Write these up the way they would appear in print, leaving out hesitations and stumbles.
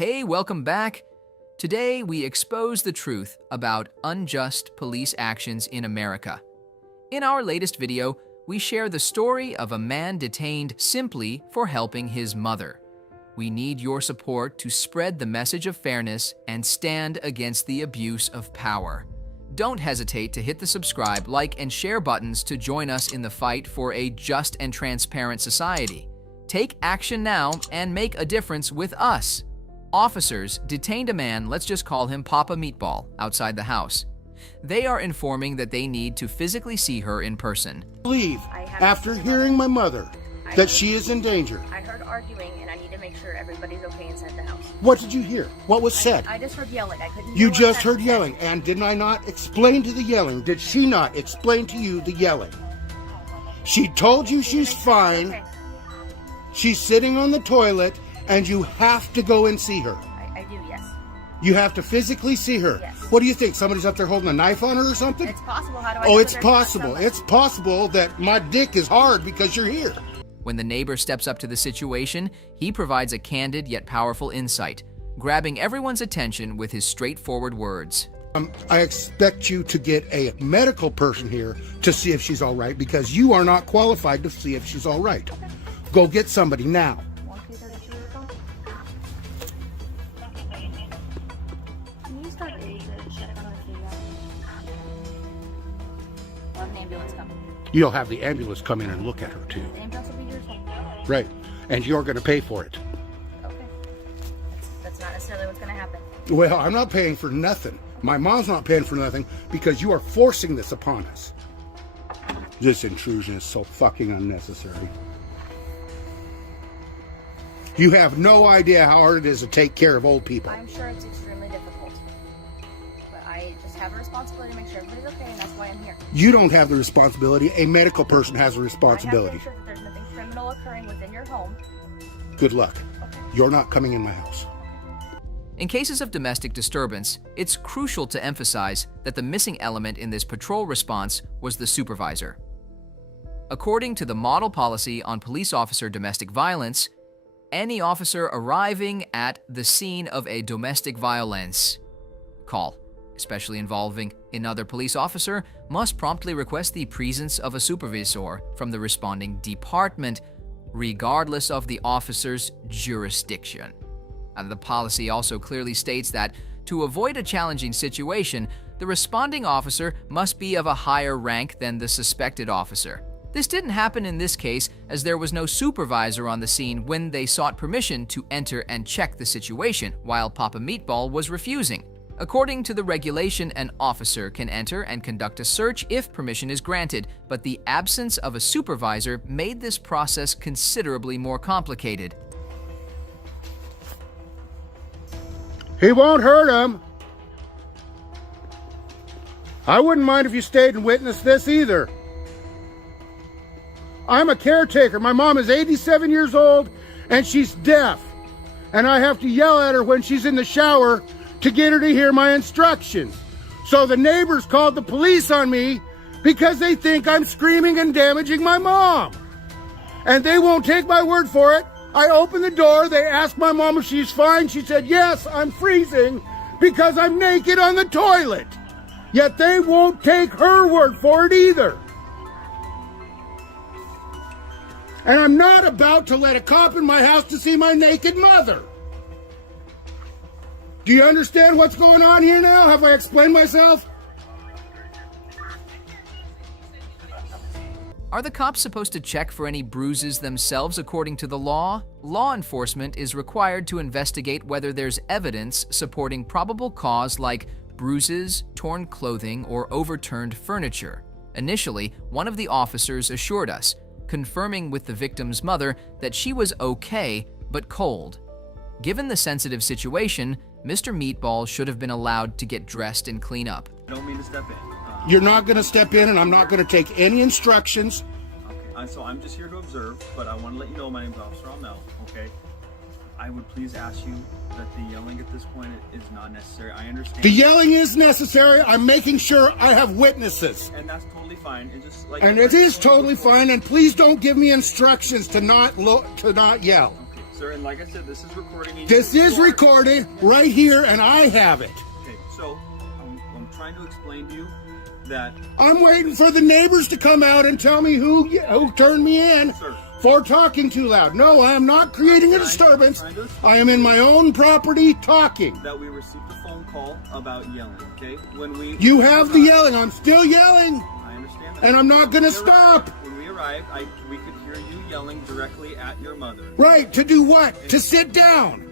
Hey, welcome back. Today, we expose the truth about unjust police actions in America. In our latest video, we share the story of a man detained simply for helping his mother. We need your support to spread the message of fairness and stand against the abuse of power. Don't hesitate to hit the subscribe, like, and share buttons to join us in the fight for a just and transparent society. Take action now and make a difference with us. Officers detained a man, let's just call him Papa Meatball, outside the house. They are informing that they need to physically see her in person. Leave after hearing my mother that she is in danger. I heard arguing and I need to make sure everybody's okay inside the house. What did you hear? What was said? I just heard yelling. I couldn't You hear what just that heard yelling. And did I not explain to the yelling? Did she not explain to you the yelling? She told you she's fine. Okay. She's sitting on the toilet and you have to go and see her. I do, yes. You have to physically see her. Yes. What do you think? Somebody's up there holding a knife on her or something? It's possible. How do I Oh, know it's that there's not possible. somebody? It's possible that my dick is hard because you're here. When the neighbor steps up to the situation, he provides a candid yet powerful insight, grabbing everyone's attention with his straightforward words. I expect you to get a medical person here to see if she's all right because you are not qualified to see if she's all right. Okay. Go get somebody now. 1-2-32 your phone? Can you start to check on the an ambulance coming. You'll have the ambulance come in and look at her too. The ambulance will be here as well. Right. And you're going to pay for it. Okay. That's not necessarily what's going to happen. Well, I'm not paying for nothing. My mom's not paying for nothing because you are forcing this upon us. This intrusion is so fucking unnecessary. You have no idea how hard it is to take care of old people. I'm sure it's extremely difficult. But I just have a responsibility to make sure everybody's okay, and that's why I'm here. You don't have the responsibility. A medical person has a I responsibility. have to make sure that there's nothing criminal occurring within your home. Good luck. Okay. You're not coming in my house. In cases of domestic disturbance, it's crucial to emphasize that the missing element in this patrol response was the supervisor. According to the Model Policy on Police Officer Domestic Violence, any officer arriving at the scene of a domestic violence call, especially involving another police officer, must promptly request the presence of a supervisor from the responding department, regardless of the officer's jurisdiction. The policy also clearly states that to avoid a challenging situation, the responding officer must be of a higher rank than the suspected officer. This didn't happen in this case, as there was no supervisor on the scene when they sought permission to enter and check the situation, while Papa Meatball was refusing. According to the regulation, an officer can enter and conduct a search if permission is granted, but the absence of a supervisor made this process considerably more complicated. He won't hurt him. I wouldn't mind if you stayed and witnessed this either. I'm a caretaker. My mom is 87 years old and she's deaf. And I have to yell at her when she's in the shower to get her to hear my instructions. So the neighbors called the police on me because they think I'm screaming and damaging my mom. And they won't take my word for it. I opened the door, they asked my mom if she's fine. She said, yes, I'm freezing because I'm naked on the toilet. Yet they won't take her word for it either. And I'm not about to let a cop in my house to see my naked mother. Do you understand what's going on here now? Have I explained myself? Are the cops supposed to check for any bruises themselves according to the law? Law enforcement is required to investigate whether there's evidence supporting probable cause like bruises, torn clothing, or overturned furniture. Initially, one of the officers assured us, confirming with the victim's mother that she was okay but cold. Given the sensitive situation, Mr. Meatball should have been allowed to get dressed and clean up. I don't mean to step in. You're not going to step in and I'm not going to take any instructions. Okay, so I'm just here to observe, but I want to let you know my name's Officer Mel, okay? I would please ask you that the yelling at this point is not necessary. I understand. The yelling is necessary. I'm making sure I have witnesses. And that's totally fine. And just like And it is totally fine. And please don't give me instructions to not yell. Okay, sir, and like I said, this is recording. And This is recorded right here, and I have it. Okay, so I'm trying to explain to you that... I'm waiting for the neighbors to come out and tell me who turned me in Sir. for talking too loud. No, I am not creating a disturbance. I am in my own property talking. That we received a phone call about yelling, okay? When we... You have the yelling. I'm still yelling. I understand that. And I'm not going to When we arrived- stop. When we arrived, we could hear you yelling directly at your mother. Right, to do what? To sit down.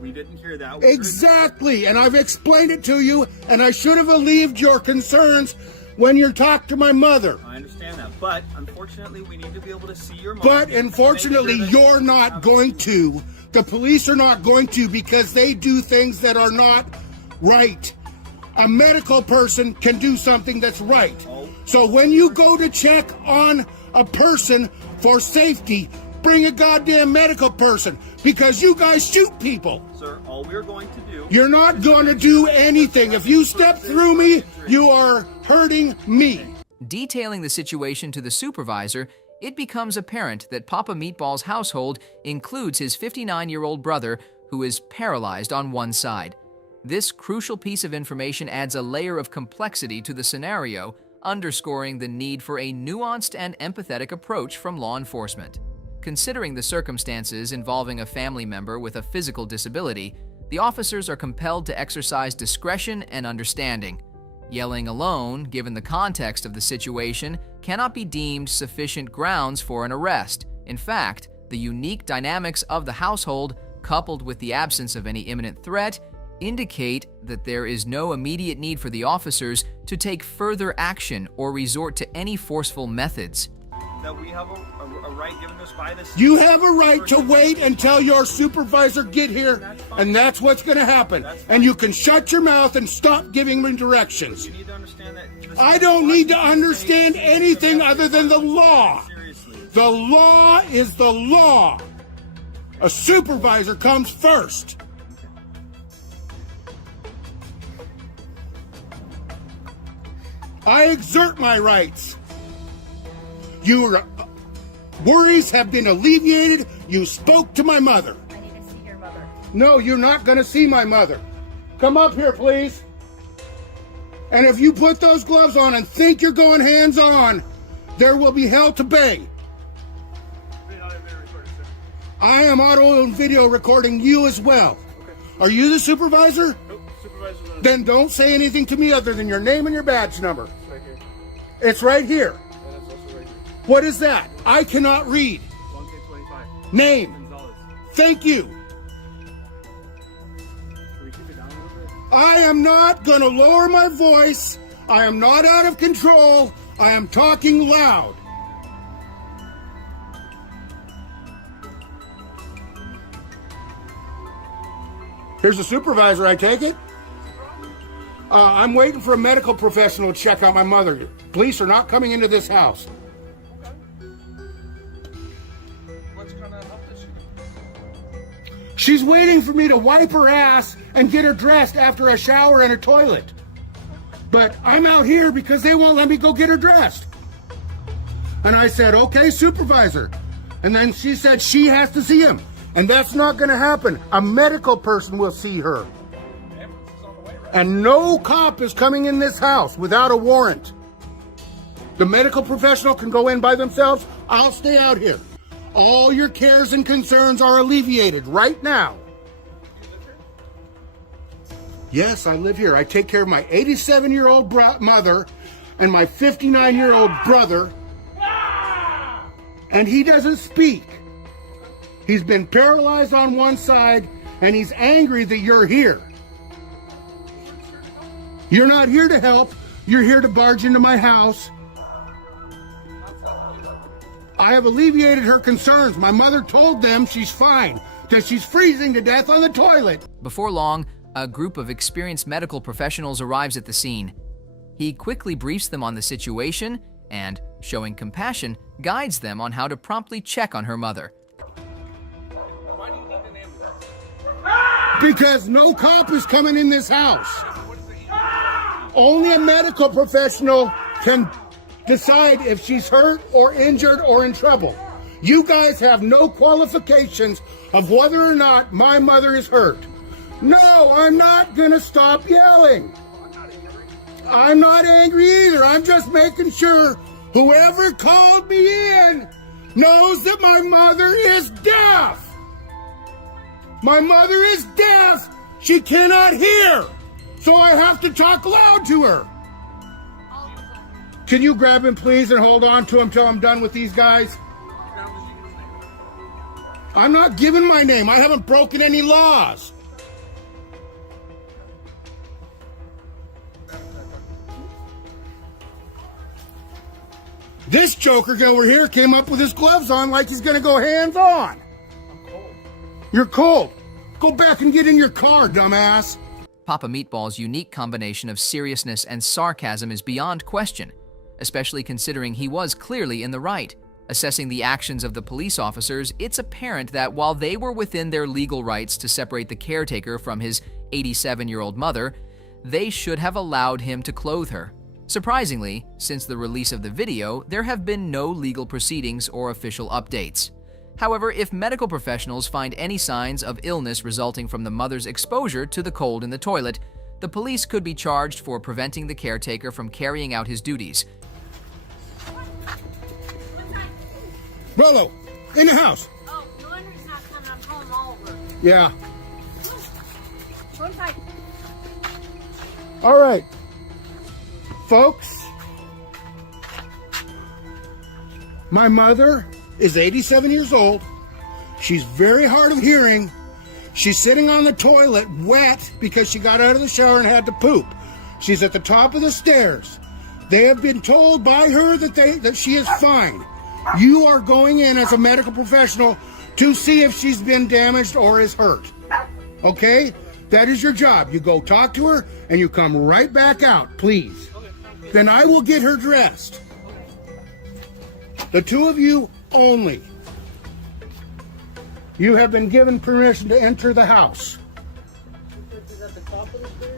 We didn't hear that. We heard- Exactly, and I've explained it to you, and I should have alleviated your concerns when you talked to my mother. I understand that, but unfortunately, we need to be able to see your mom. But unfortunately, to make sure that you're not going to. The police are not going to because they do things that are not right. A medical person can do something that's right. So when you go to check on a person for safety, bring a goddamn medical person because you guys shoot people. Sir, all we're going to do... You're not going to do anything. If you step through me, you are hurting me. Detailing the situation to the supervisor, it becomes apparent that Papa Meatball's household includes his 59-year-old brother, who is paralyzed on one side. This crucial piece of information adds a layer of complexity to the scenario, underscoring the need for a nuanced and empathetic approach from law enforcement. Considering the circumstances involving a family member with a physical disability, the officers are compelled to exercise discretion and understanding. Yelling alone, given the context of the situation, cannot be deemed sufficient grounds for an arrest. In fact, the unique dynamics of the household, coupled with the absence of any imminent threat, indicate that there is no immediate need for the officers to take further action or resort to any forceful methods. That we have a right given us by this... You have a right to wait until your supervisor get here, and that's what's going to happen. And you can shut your mouth and stop giving me directions. You need to understand that... I don't need to understand anything other than the law. Seriously. The law is the law. A supervisor comes first. I exert my rights. Your worries have been alleviated. You spoke to my mother. I need to see your mother. No, you're not going to see my mother. Come up here, please. And if you put those gloves on and think you're going hands-on, there will be hell to pay. I am audio and video recording you as well. Okay. Are you the supervisor? Nope, supervisor. Then don't say anything to me other than your name and your badge number. Right here. It's right here. And it's also right here. What is that? I cannot read. 1K25. Name. Gonzalez. Thank you. Can we keep it down a little bit? I am not going to lower my voice. I am not out of control. I am talking loud. Here's the supervisor, I take it. I'm waiting for a medical professional to check out my mother. Police are not coming into this house. What's going to help this? She's waiting for me to wipe her ass and get her dressed after a shower and a toilet. But I'm out here because they won't let me go get her dressed. And I said, okay, supervisor. And then she said she has to see him. And that's not going to happen. A medical person will see her. And no cop is coming in this house without a warrant. The medical professional can go in by themselves. I'll stay out here. All your cares and concerns are alleviated right now. Yes, I live here. I take care of my 87-year-old mother and my 59-year-old brother. And he doesn't speak. He's been paralyzed on one side, and he's angry that you're here. You're not here to help. You're here to barge into my house. I have alleviated her concerns. My mother told them she's fine, that she's freezing to death on the toilet. Before long, a group of experienced medical professionals arrives at the scene. He quickly briefs them on the situation and, showing compassion, guides them on how to promptly check on her mother. Why do you need an ambulance? Because no cop is coming in this house. Only a medical professional can decide if she's hurt or injured or in trouble. You guys have no qualifications of whether or not my mother is hurt. No, I'm not gonna stop yelling. I'm not angry either. I'm just making sure whoever called me in knows that my mother is deaf. My mother is deaf. She cannot hear. So I have to talk loud to her. Can you grab him, please, and hold on to him till I'm done with these guys? I'm not giving my name. I haven't broken any laws. This joker over here came up with his gloves on like he's going to go hands on. I'm cold. You're cold. Go back and get in your car, dumbass. Papa Meatball's unique combination of seriousness and sarcasm is beyond question, especially considering he was clearly in the right. Assessing the actions of the police officers, it's apparent that while they were within their legal rights to separate the caretaker from his 87-year-old mother, they should have allowed him to clothe her. Surprisingly, since the release of the video, there have been no legal proceedings or official updates. However, if medical professionals find any signs of illness resulting from the mother's exposure to the cold in the toilet, the police could be charged for preventing the caretaker from carrying out his duties. Rolo, in the house. Oh, no wonder he's not coming. I'm calling Oliver. Yeah. Go inside. All right. Folks, my mother is 87 years old. She's very hard of hearing. She's sitting on the toilet wet because she got out of the shower and had to poop. She's at the top of the stairs. They have been told by her that she is fine. You are going in as a medical professional to see if she's been damaged or is hurt. Okay? That is your job. You go talk to her and you come right back out, please. Then I will get her dressed. The two of you only. You have been given permission to enter the house.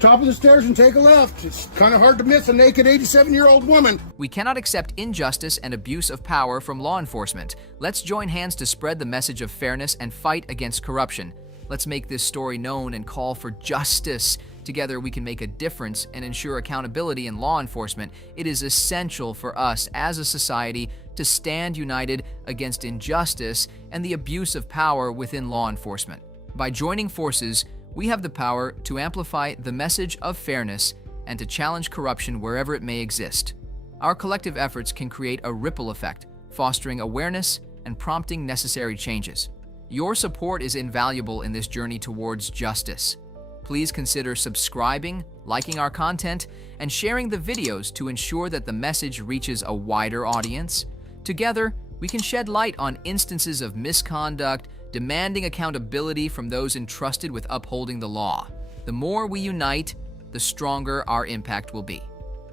Top of the stairs and take a left. It's kind of hard to miss a naked 87-year-old woman. We cannot accept injustice and abuse of power from law enforcement. Let's join hands to spread the message of fairness and fight against corruption. Let's make this story known and call for justice. Together, we can make a difference and ensure accountability in law enforcement. It is essential for us as a society to stand united against injustice and the abuse of power within law enforcement. By joining forces, we have the power to amplify the message of fairness and to challenge corruption wherever it may exist. Our collective efforts can create a ripple effect, fostering awareness and prompting necessary changes. Your support is invaluable in this journey towards justice. Please consider subscribing, liking our content, and sharing the videos to ensure that the message reaches a wider audience. Together, we can shed light on instances of misconduct, demanding accountability from those entrusted with upholding the law. The more we unite, the stronger our impact will be.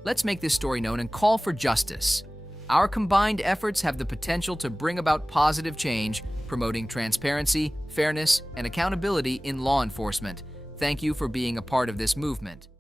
Let's make this story known and call for justice. Our combined efforts have the potential to bring about positive change, promoting transparency, fairness, and accountability in law enforcement. Thank you for being a part of this movement.